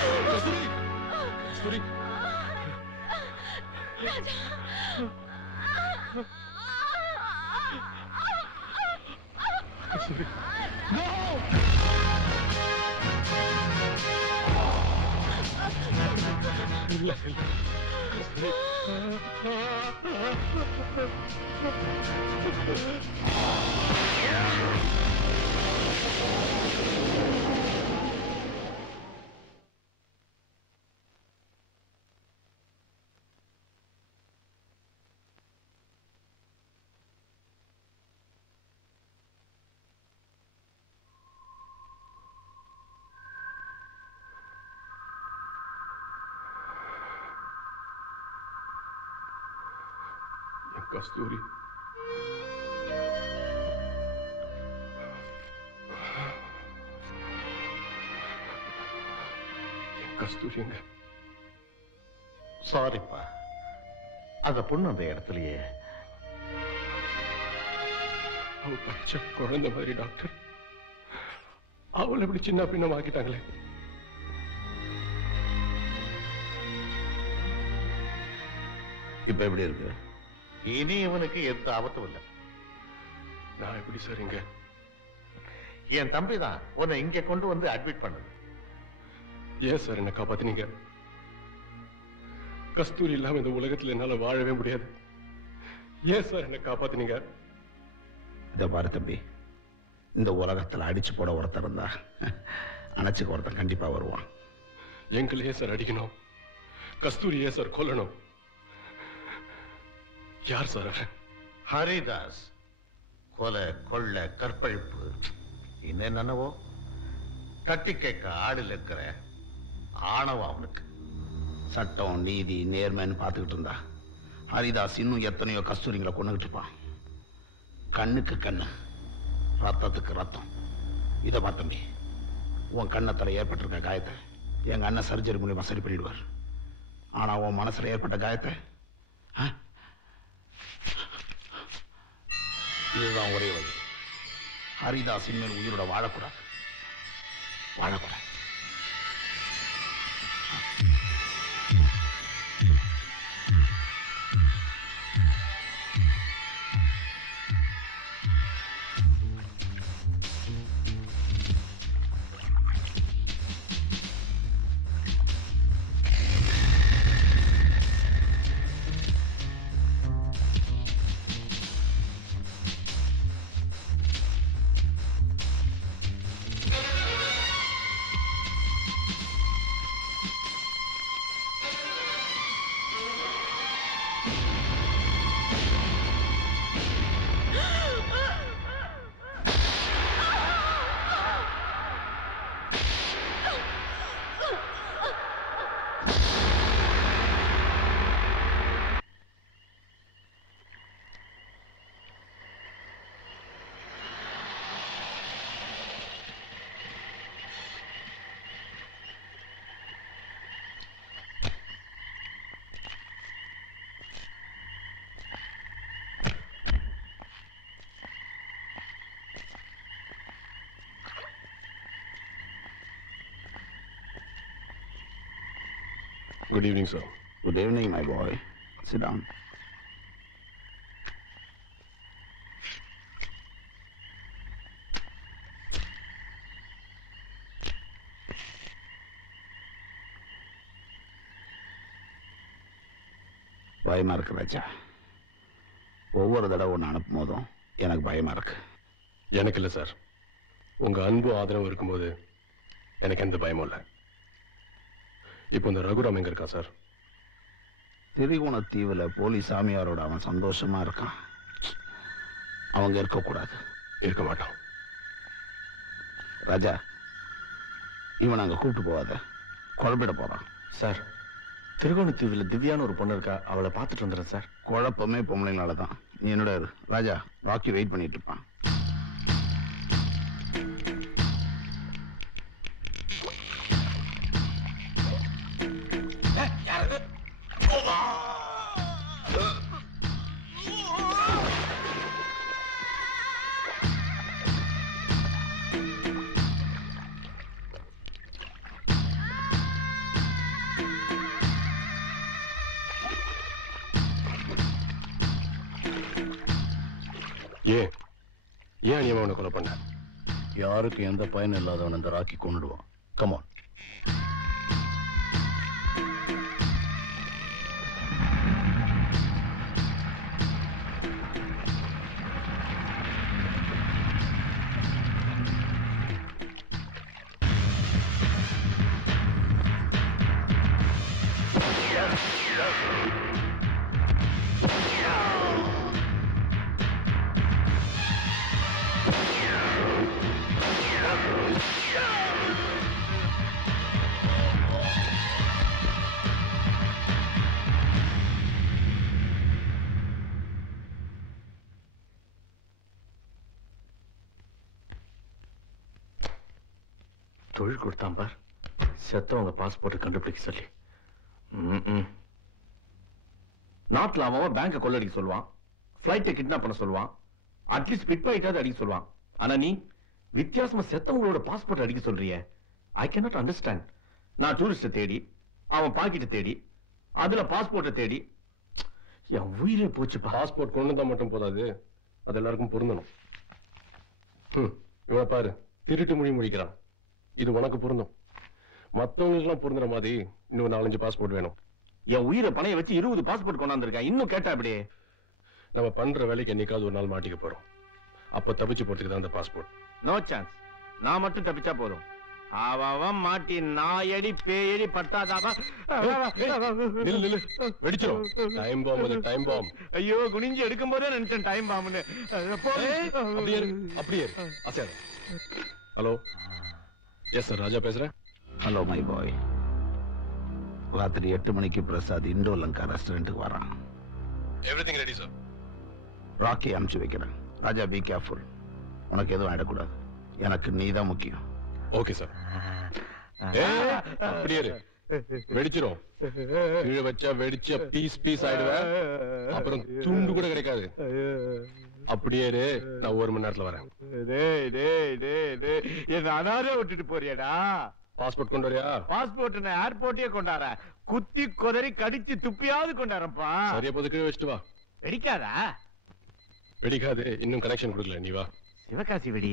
கஸ்தூரி கஸ்தூரி ராஜா கஸ்தூரி no இல்ல இல்ல கஸ்தூரி கஸ்தூரி கஸ்தூரிங்க சாரிப்பா அந்த பொண்ணு அந்த இடத்துலயே அவ பச்சை குழந்தை மாதிரி டாக்டர் அவளை இப்படி சின்ன பின்னம் ஆக்கிட்டாங்களே இப்ப எப்படி இருக்கு இனி இவனுக்கு எந்த ஆபத்தும் இல்லை நான் எப்படி சார் இங்க என் தம்பி தான் உன்னை இங்க கொண்டு வந்து அட்மிட் பண்ணது ஏன் சார் என்ன காப்பாத்தினீங்க கஸ்தூரி இல்லாம இந்த உலகத்துல என்னால வாழவே முடியாது ஏன் சார் என்ன காப்பாத்தினீங்க இத பாரு தம்பி இந்த உலகத்துல அடிச்சு போட ஒருத்தர் இருந்தா அணைச்சுக்க ஒருத்தன் கண்டிப்பா வருவான் எங்களையே சார் அடிக்கணும் கஸ்தூரியே சார் கொல்லணும் யார் சார் ஹரிதாஸ் கொலை கொள்ளை கற்பழிப்பு என்னென்னவோ தட்டி கேட்க ஆடில் இருக்கிற ஆணவம் அவனுக்கு சட்டம் நீதி நேர்மைன்னு பார்த்துக்கிட்டு இருந்தா ஹரிதாஸ் இன்னும் எத்தனையோ கஸ்தூரிங்களை கொண்டுகிட்டு இருப்பான் கண்ணுக்கு கண்ணு ரத்தத்துக்கு ரத்தம் இதை பார் தம்பி உன் கண்ணத்துல ஏற்பட்டிருக்க காயத்தை எங்க அண்ணன் சர்ஜரி மூலியமா சரி பண்ணிடுவார் ஆனா உன் மனசுல ஏற்பட்ட காயத்தை இதுதான் ஒரே வழி ஹரிதாஸ் இனிமேல் உயிரோட வாழக்கூடாது வாழக்கூடாது Good evening, sir. Good evening, my boy. Sit down. பயமா இருக்கு ராஜா. ஒவ்வொரு தடவை ஒன்று அனுப்பும் போதும் எனக்கு பயமா இருக்கு. எனக்கு இல்லை சார். உங்க அன்பு ஆதரவு இருக்கும்போது எனக்கு எந்த பயமும் இல்லை. இப்போ இந்த ரகுராம் எங்க இருக்கா சார்? திரிகுணத்தீவுல போலீஸ் சாமியாரோட அவன் சந்தோஷமா இருக்கான். அவங்க இருக்கக்கூடாது. இருக்க மாட்டான். ராஜா, இவன் அங்க கூப்பிட்டு போவாத, குழப்பிட போறான். சார், திரிகோணத்தீவுல திவ்யான்னு ஒரு பொண்ணு இருக்கா, அவளை பார்த்துட்டு வந்துடுறேன் சார். குழப்பமே பொம்பளைங்களால தான். நீ என்னோட ராஜா, ராக்கி வெயிட் பண்ணிட்டு இருப்பான். ஏன் ஏன் நீ அவனை கொலை பண்ண? யாருக்கு எந்த பயனும் இல்லாதவன் அந்த ராக்கி கொண்டுடுவான். கமான். தொழில் கொடுத்தான் பார், செத்தவங்க பாஸ்போர்ட்டை கண்டுபிடிக்க சொல்லி. நாட்டில் அவன் பேங்கை கொள்ளடிக்க சொல்லுவான், ஃபிளைட்டை கிட்னாப் பண்ண சொல்லுவான், அட்லீஸ்ட் பிட் பாயிட்டாவது அடிக்க சொல்லுவான். ஆனா நீ வித்தியாசமா செத்தவங்களோட பாஸ்போர்ட் அடிக்க சொல்றிய. I cannot understand. நான் டூரிஸ்ட தேடி, அவன் பாக்கெட்டை தேடி, அதுல பாஸ்போர்ட்டை தேடி என் உயிரே போச்சு. பாஸ்போர்ட் கொண்டு வந்தா மட்டும் போதாது, அது எல்லாருக்கும் பொருந்தணும். இவனை பாரு, திருட்டு மொழி முடிக்கிறான். இது உனக்கு பொருந்தும், மத்தவங்களுக்கு எல்லாம் பொருந்துற மாதிரி இன்னும் 4-5 பாஸ்போர்ட் வேணும். என் உயிரை பணைய வச்சு 20 பாஸ்போர்ட் கொண்டாந்துருக்கேன். இன்னும் கேட்டா அப்படியே நம்ம பண்ற வேலைக்கு என்னைக்காவது ஒரு நாள் மாட்டிக்க போறோம். அப்ப தப்பிச்சு போறதுக்கு தான் அந்த பாஸ்போர்ட். No chance. நான் மட்டும் தப்பிச்சா போதும். அவன் மாட்டி நாயடி பேயடி பட்டாதான். வெடிச்சிரும். டைம் பாம், அது டைம் பாம். ஐயோ, குனிஞ்சு எடுக்கும் போதே நினைச்சேன் டைம் பாம்னு. அப்படியே அசையாத. ஹலோ, எஸ் சார், ராஜா பேசுறேன். Hello my boy. ராத்திரி 8 மணிக்கு பிரசாத் இண்டோ லங்கா ரெஸ்டாரண்ட்டுக்கு வரான். Everything ready sir. ராக்கி அமுச்சு வைக்கிறேன். ராஜா பி கேர்ஃபுல். உனக்கு எதுவும் ஆயிடக்கூடாது. எனக்கு நீ தான் முக்கியம். Okay sir. அப்படியே வெடிச்சிரும். கீழே வச்சா வெடிச்ச பீஸ் பீஸ் ஆயிடுவேன். அப்புறம் துண்டு கூட கிடைக்காது. அப்படியே நான் 1 மணி நேரத்துல வரேன். என்ன அனாரே விட்டுட்டு போறியடா? பாஸ்போர்ட் கொண்டு வரியா? பாஸ்போர்ட் நான் ஏர்போர்ட்டே கொண்டார. குத்தி கொதறி கடிச்சு துப்பியாவது கொண்டாரப்பா. சரியா போது, கீழே வச்சுட்டு வா. வெடிக்காதா? வெடிக்காது, இன்னும் கனெக்ஷன் கொடுக்கல. நீ வா. சிவகாசி வெடி